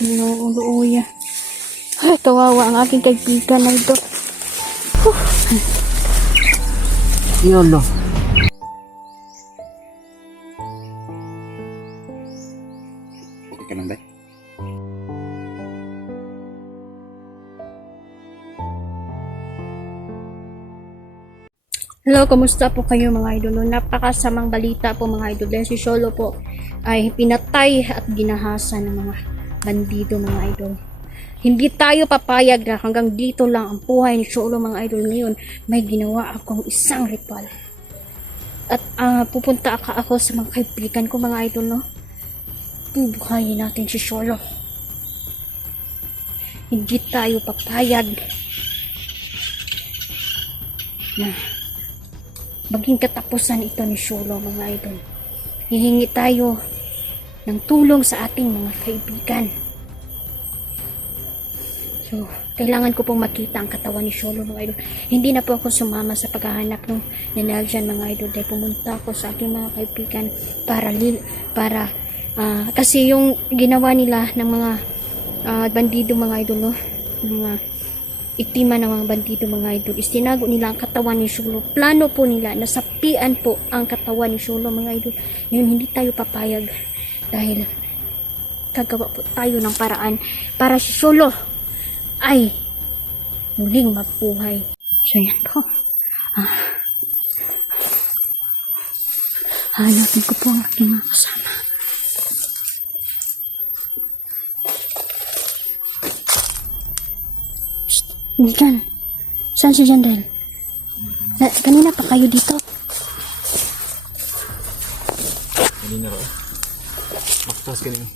Sinuuluya. Ay, kawawa ang aking kaibigan na ito. Yolo. Okay ka lang, Day? Hello, kumusta po kayo mga idol? Napakasamang balita po mga idol. Dahil si Sholo po ay pinatay at ginahasa ng mga bandido mga idol. Hindi tayo papayag na hanggang dito lang ang buhay ni Sholo mga idol. Ngayon may ginawa akong isang ritual. At pupunta ako sa mga kaibigan ko mga idol, no? Bubuhayin natin si Sholo. Hindi tayo papayag na maging katapusan ito ni Sholo mga idol. Hihingi tayo ng tulong sa ating mga kaibigan. So, kailangan ko pong makita ang katawan ni Sholo mga idol. Hindi na po ako sumama sa paghahanap ng Naljan mga idol. Dahil pumunta ako sa aking mga kaibigan para kasi yung ginawa nila ng mga bandido mga idol, no? Mga iktima ng mga bandido mga idol, istinago nila ang katawan ni Sholo. Plano po nila, nasapian po ang katawan ni Sholo mga idol. Ngayon hindi tayo papayag dahil gagawa po tayo ng paraan para si Sholo ay muling mabuhay. So yan po. Hanapin ko po ang aking mga kasama. Diyan. Saan si Jandel? Kanina pa kayo dito. Kanina ro. Maktas kanina.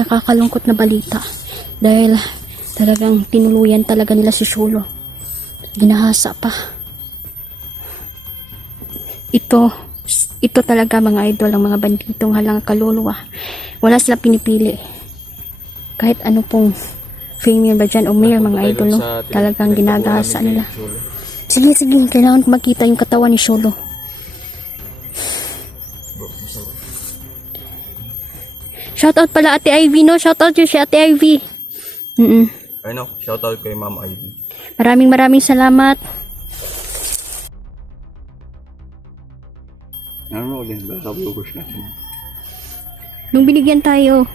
Nakakalungkot na balita. Dahil talagang tinuluyan talaga nila si Sholo. Ginahasa pa. Ito talaga mga idol, ang mga banditong halang kaluluwa. Wala sila pinipili. Kahit ano pong female ba dyan o male mga idol, no? Talagang ginagahasa nila. Sige, kailangan ko makita yung katawan ni Sholo. Shoutout pala Ate Ivy, no? Shoutout yun si Ate Ivy. Ano, shoutout kay Ma'am Ivy. Maraming salamat. Ano ulit ba sa viewers natin? Nung binigyan tayo.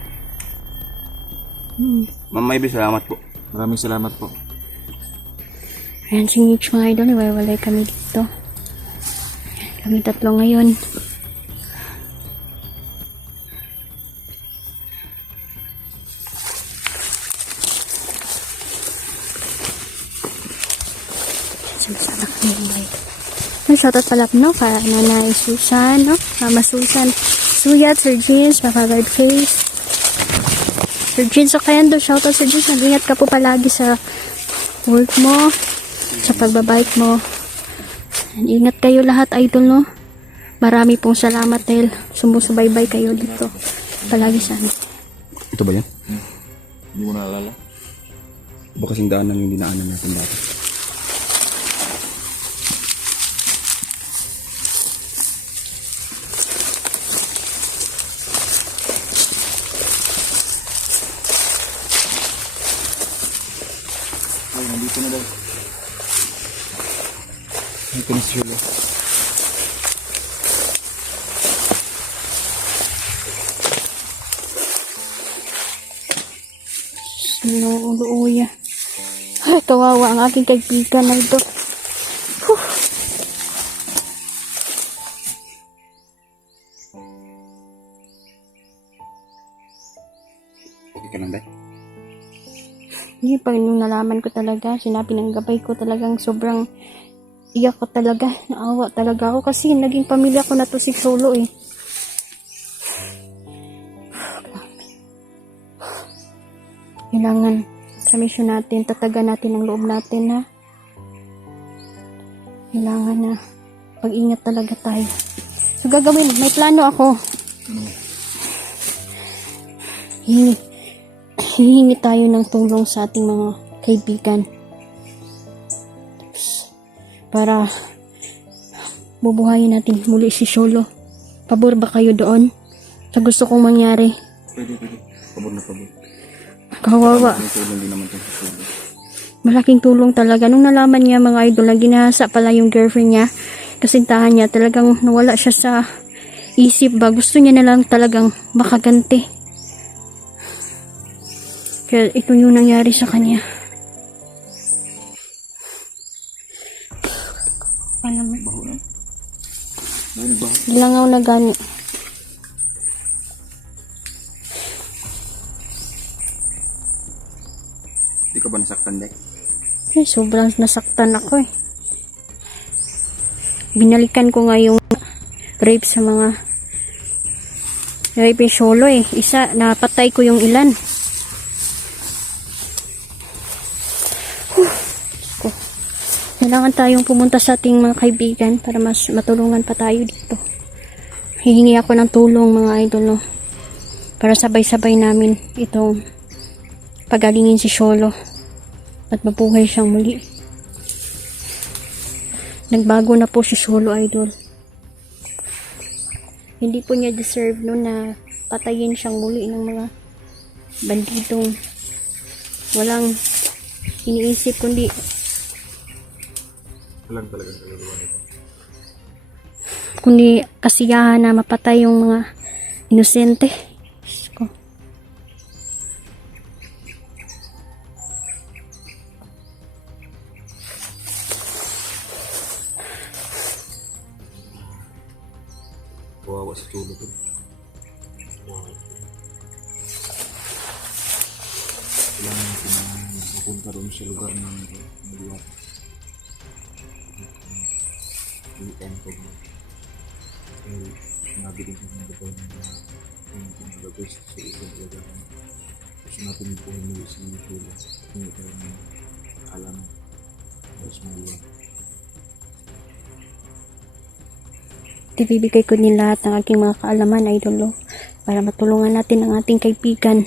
Ma'am Ivy, salamat po. Maraming salamat po. Ayan si Mitch mga idol, iwalay kami dito. Kami tatlo ngayon. Sumasama kami mga idol. Shoutout pala no, para Nanay Susan, no? Mama Susan, Suyat, Sir James, Papa Face, Sir James Okendo, shoutout Sir James. Mag-ingat ka po palagi sa work mo, sa pagbabike mo. Ingat kayo lahat idol, no? Marami pong salamat dahil sumusubaybay kayo dito palagi sa amin. Ito ba yan? Hindi mo naalala? Ba kasing daanan yung dinaanan natin dati? Ay, nandito na daw. Ito na si Sholo. Sinuuluya. Ay, kawawa ang aking kaibigan na ito. Okay ka lang, Day? Hindi, pag nung nalaman ko talaga, sinabi ng gabay ko talagang sobrang iyak ko talaga. Naawa talaga ako kasi naging pamilya ko na to si Sholo eh. Kailangan sa mission natin, tatagan natin ang loob natin, ha. Kailangan na pag-ingat talaga tayo. So gagawin, may plano ako. Hihingi tayo ng tulong sa ating mga kaibigan. Para bubuhayin natin muli si Sholo. Pabor ba kayo doon? sa gusto kong mangyari. Pwede. Pabor na pabor. Kawawa. May tulong din naman ito sa tulong. Malaking tulong talaga. Nung nalaman niya mga idol na ginahasa pala yung girlfriend niya, kasintahan niya, talagang nawala siya sa isip ba. Gusto niya na lang talagang makaganti. Kaya ito yung nangyari sa kanya. Paano mo? Baho na. Baho. Langaw na gani. Di ka ba nasaktan, Dek? Ay, sobrang nasaktan ako eh. Binalikan ko nga yung rape sa mga rape solo eh. Isa, napatay ko yung ilan. Kailangan tayong pumunta sa ating mga kaibigan para mas matulungan pa tayo dito. Hihingi ako ng tulong mga idol, no? Para sabay-sabay namin itong pagalingin si Sholo at mabuhay siyang muli. Nagbago na po si Sholo, idol. Hindi po niya deserve no na patayin siyang muli ng mga banditong walang iniisip kundi Alam talaga sa gagawa nito. kundi kasiyahan na mapatay yung mga inosente. Diyos ko. Kawawa sa tulong ko. Kailangan natin na mapunta doon sa lugar na maliwat. Weekend ko na. Dahil sinabi din ko ng gabaw na yung pinagabos sa isang lugar na gusto natin po humuli sa mga hula. Hindi tayo na alam sa maliwat. Ibibigay ko din lahat ng aking mga kaalaman, idol, para matulungan natin ang ating kaibigan.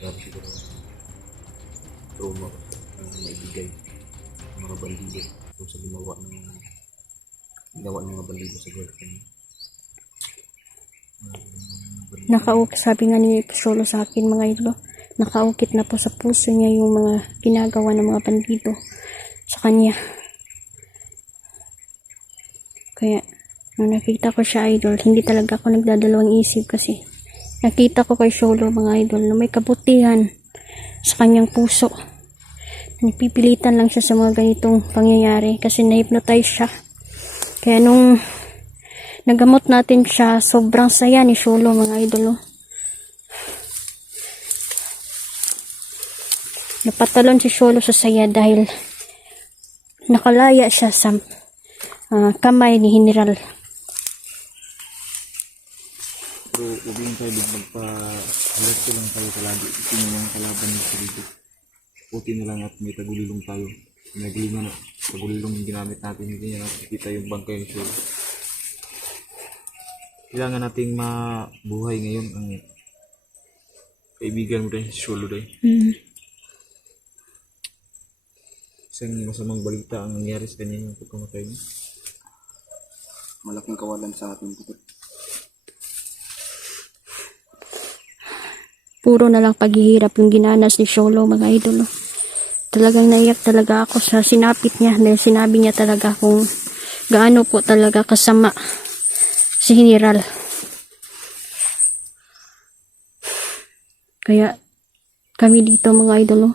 Grabe siguro trauma ang maibigay ng mga bandido kung sa ginawa ng mga bandido sa girlfriend. Sabi nga ni Solo sa akin, mga idol, nakaukit na po sa puso niya yung mga ginagawa ng mga bandido sa kanya. Kaya nung nakita ko siya, idol, hindi talaga ako nagdadalawang isip kasi nakita ko kay Solo, mga idol, na may kabutihan sa kanyang puso. Nagpipilitan lang siya sa mga ganitong pangyayari kasi na-hypnotize siya. Kaya nung nagamot natin siya, sobrang saya ni Solo, mga idol. Napatalon si Solo sa saya dahil nakalaya siya sa kamay ni General. Pero huwag lang tayo din magpa-alert ko lang tayo palagi. Ito yung mga kalaban ng sarili. Puti na lang at may tagulilong tayo. Naglima na tagulilong yung ginamit natin. Hindi na nakikita yung bangkay ng Solo. Kailangan nating mabuhay ngayon ang kaibigan mo rin si Solo rin. Isang masamang balita ang nangyari sa kanya yung pagkamatay niya. Malaking kawalan sa ating puto. Puro na lang paghihirap yung ginanas ni Solo, mga idol. Talagang naiyak talaga ako sa sinapit niya dahil sinabi niya talaga kung gaano po talaga kasama si General. Kaya kami dito, mga idol,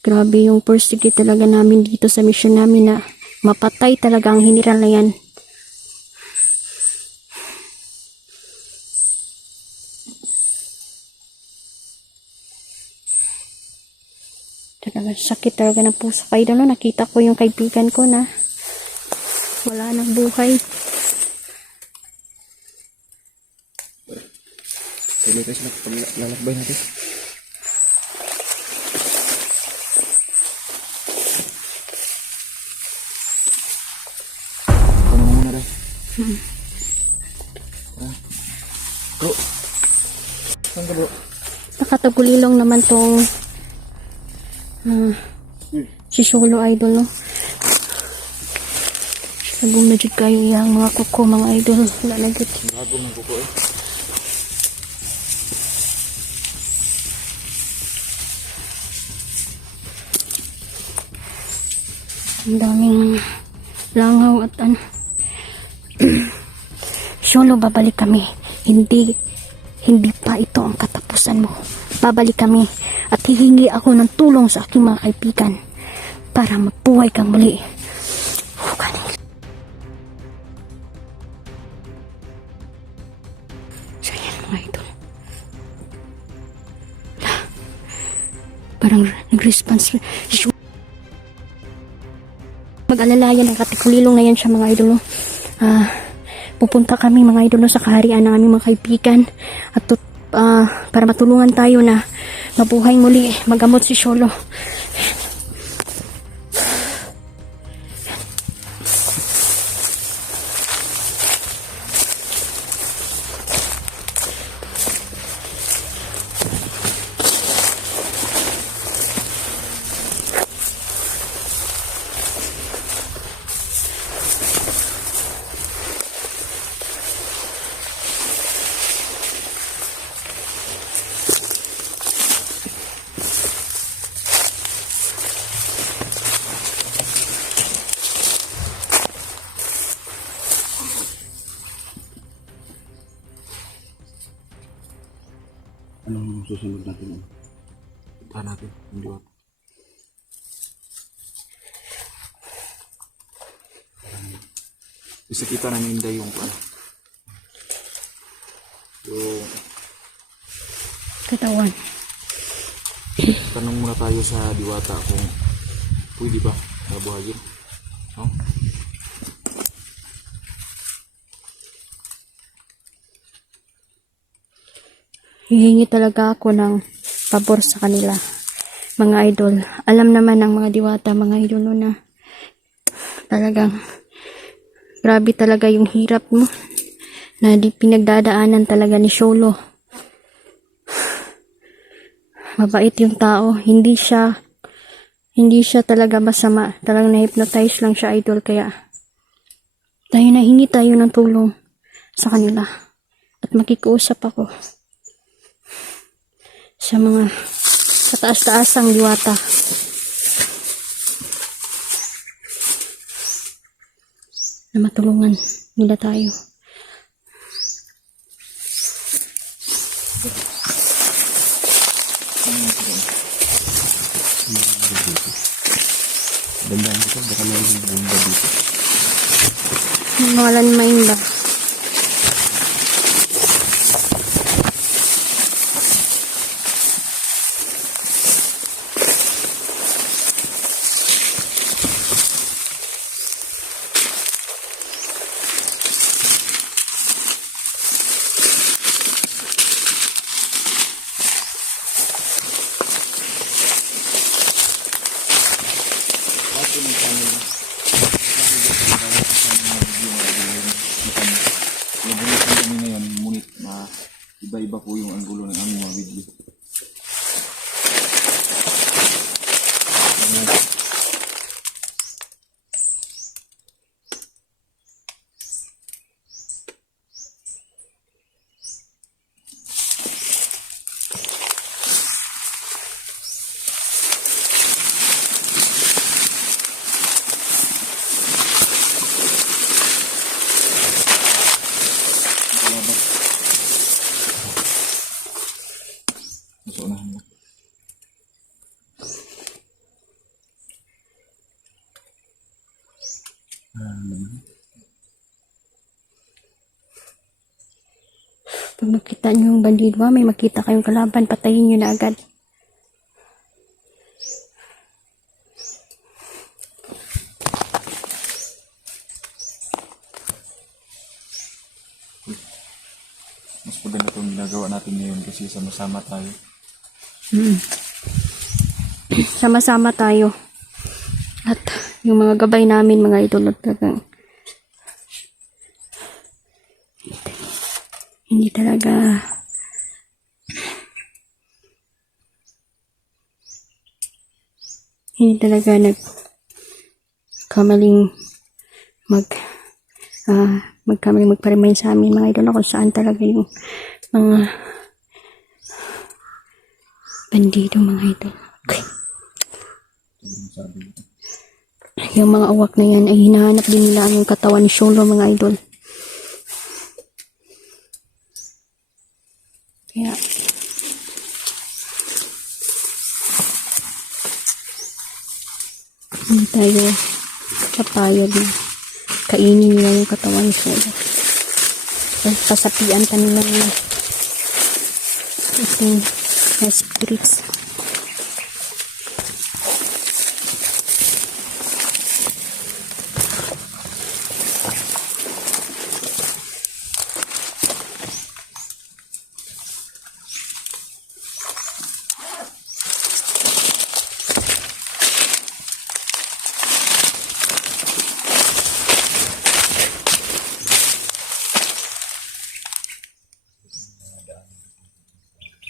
grabe yung persecute talaga namin dito sa mission namin na mapatay talaga ang General na yan. Talaga sakit talaga ng puso, idol, no? Nakita ko yung kaibigan ko na wala nang buhay. Tuloy tayo sila paglalakbay natin. Ano mo muna rin? Bro. Saan ka, bro? Nakatagulilong naman tong si Solo, idol, no? Nagum na jud kayo iyang mga kuko mga idol. Wala na jud. Bago ng kuko eh. Ang daming langaw at ano. Solo, babalik kami. Hindi pa ito ang katapusan mo. Babalik kami at hihingi ako ng tulong sa aking mga kaibigan para mabuhay kang muli. So yan mga idol. Parang nag-response. Mag-alalayan ang katikulilong na yan siya mga idol. Pupunta kami mga idol sa kaharian ng aming mga kaibigan at para matulungan tayo na mabuhay muli, magamot si Sholo. Anong susunod natin? Punta natin. Hindi ba? Isa kita namin yung yung Katawan. tanong muna tayo sa diwata kung pwede ba nabuhayin. No? Hihingi talaga ako ng pabor sa kanila, mga idol. Alam naman ng mga diwata, mga idol, na talagang grabe talaga yung hirap mo na di pinagdadaanan talaga ni Sholo. Mabait yung tao, hindi siya talaga masama, talagang na-hypnotize lang siya, idol. Kaya tayo nahingi tayo ng tulong sa kanila at makikiusap ako sa mga kataas-taasang diwata na matulungan nila tayo. Bandaan ko baka may bumba dito. Mga landmine ba? Iba-iba po yung anggulo ng aming mga video. Masuk na mo. Pag makita nyo yung bandido, may makita kayong kalaban, patayin nyo na agad. Mas maganda itong ginagawa natin ngayon kasi sama-sama tayo. Sama-sama tayo. At yung mga gabay namin, mga idol, hindi talaga nagkamaling magpa-remind sa amin mga idol na kung saan talaga yung mga bandido mga idol. Okay. Yung mga uwak na yan ay hinahanap din nila yung katawan ni Sholo mga idol. Kaya hindi tayo kapayag na kainin nila yung katawan ni Sholo. Pasapian pa nila yung ating spirits.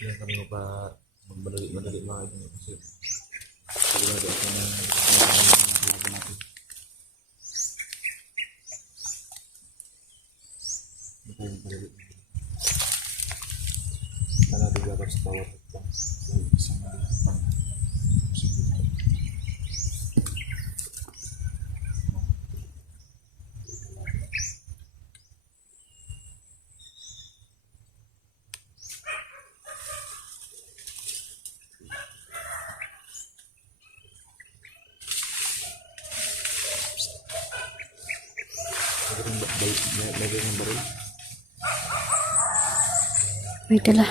Kaya kami magmadali mga idol kasi sigurado ako na laban natin. Hindi tayo magmadali. Kita natin dapat sa tawar at isang lagay ng baril. May dala.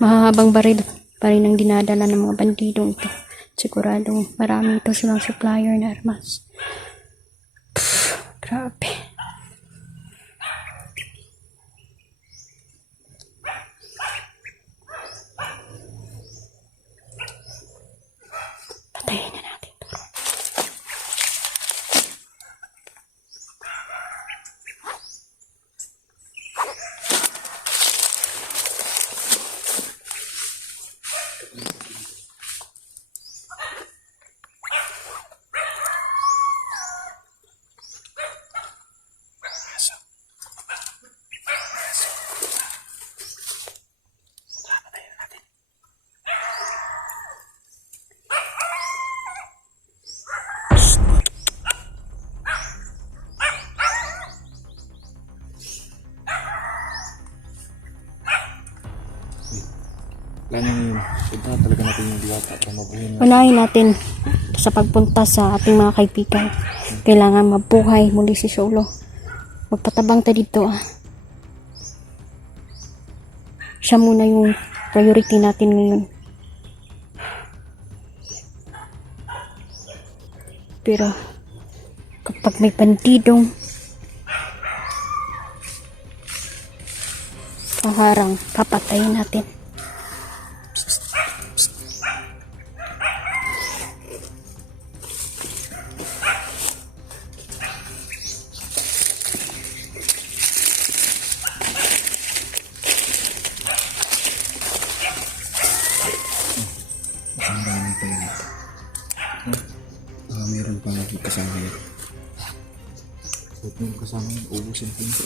Mahabang baril pa rin ang dinadala ng mga bandidong ito. Siguradong marami ito silang supplier na armas. Grabe. Patayin na natin ito. Planning yun. Punta talaga natin yung diwata para mabuhay na. Unahin natin sa pagpunta sa ating mga kaibigan. Kailangan mabuhay muli si Sholo. Magpatabang tayo dito Siya muna yung priority natin ngayon. Pero kapag may bandidong kaharang, papatayin natin. Ang dami pa yun. Meron pa nga kasama yun. Huwag mo kasama yun. Ubusin ko yun.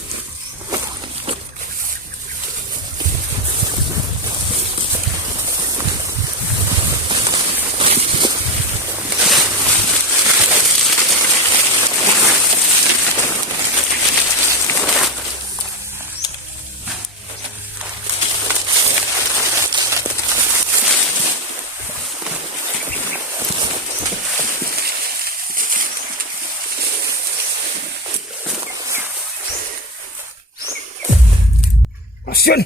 Asyan!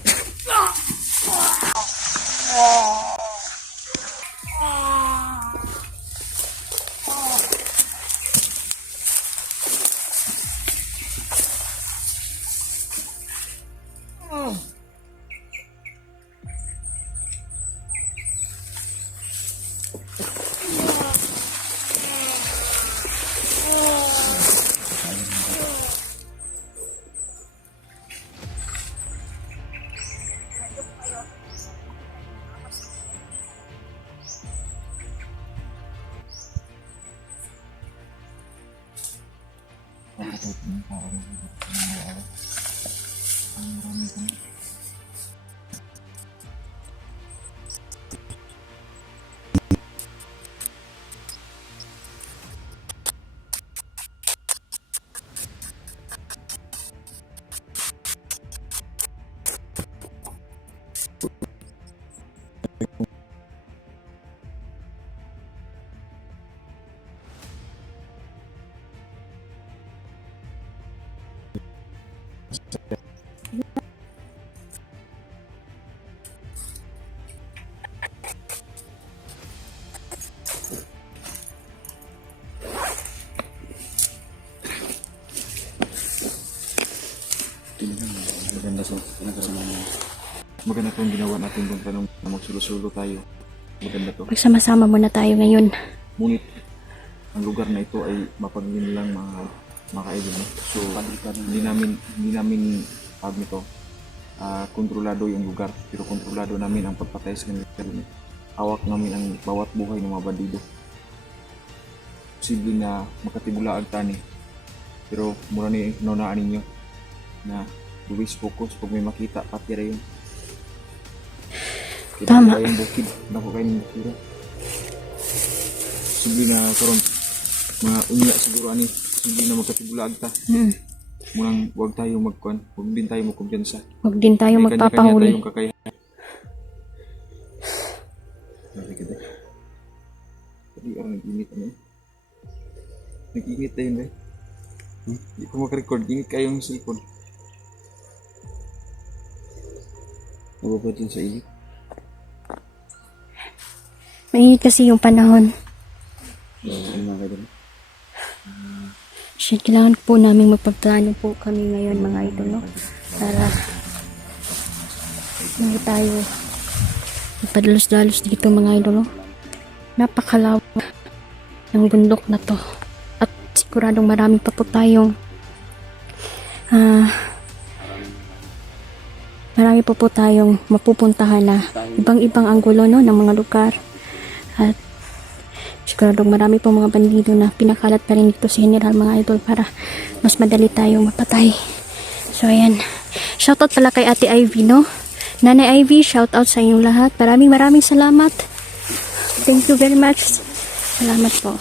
Kahit ng tao rin sa mga araw. Ang marami kami. Maganda sa maganda itong ginawa natin kung tanong na magsulo-sulo tayo. Maganda to. Magsama-sama muna tayo ngayon. Ngunit ang lugar na ito ay mapagin lang mga kaidol. No? So hindi namin pag nito kontrolado yung lugar, pero kontrolado namin ang pagpatay sa kanila. Hawak namin ang bawat buhay ng mga bandido. Posible na makatibula ang tani, pero mura ni nonaan ninyo na always focus pag may makita patira yun. Tama. Yung bukid na ko kayo ng bukid. Posible na karon mga unya siguro ani, posible na magkatibula agta. Munang huwag tayo magkuhan, huwag din tayo magkumpiyansa. Huwag din tayo May kanya-kanya magpapahuli. tayong kakayahan. Sabi ka dahil. Sabi ako nag-init ano. Nag-init tayo dahil. Hindi ko makarecord, init kayo yung cellphone. Nababa dyan sa init. Mainit kasi yung panahon. Ano mga kayo dahil? Shit, kailangan po namin magpagplano po kami ngayon mga idol, no? Para hindi tayo magpadalos-dalos dito mga idol, no? Napakalawak ng bundok na to. At siguradong marami pa po tayong marami pa po tayong mapupuntahan na ibang-ibang anggulo, no, ng mga lugar. At siguradong marami po mga bandido na pinakalat pa rin dito si General mga idol para mas madali tayong mapatay. So ayan, shoutout pala kay Ate Ivy, no? Nanay Ivy, shoutout sa inyong lahat. Maraming salamat. Thank you very much. Salamat po.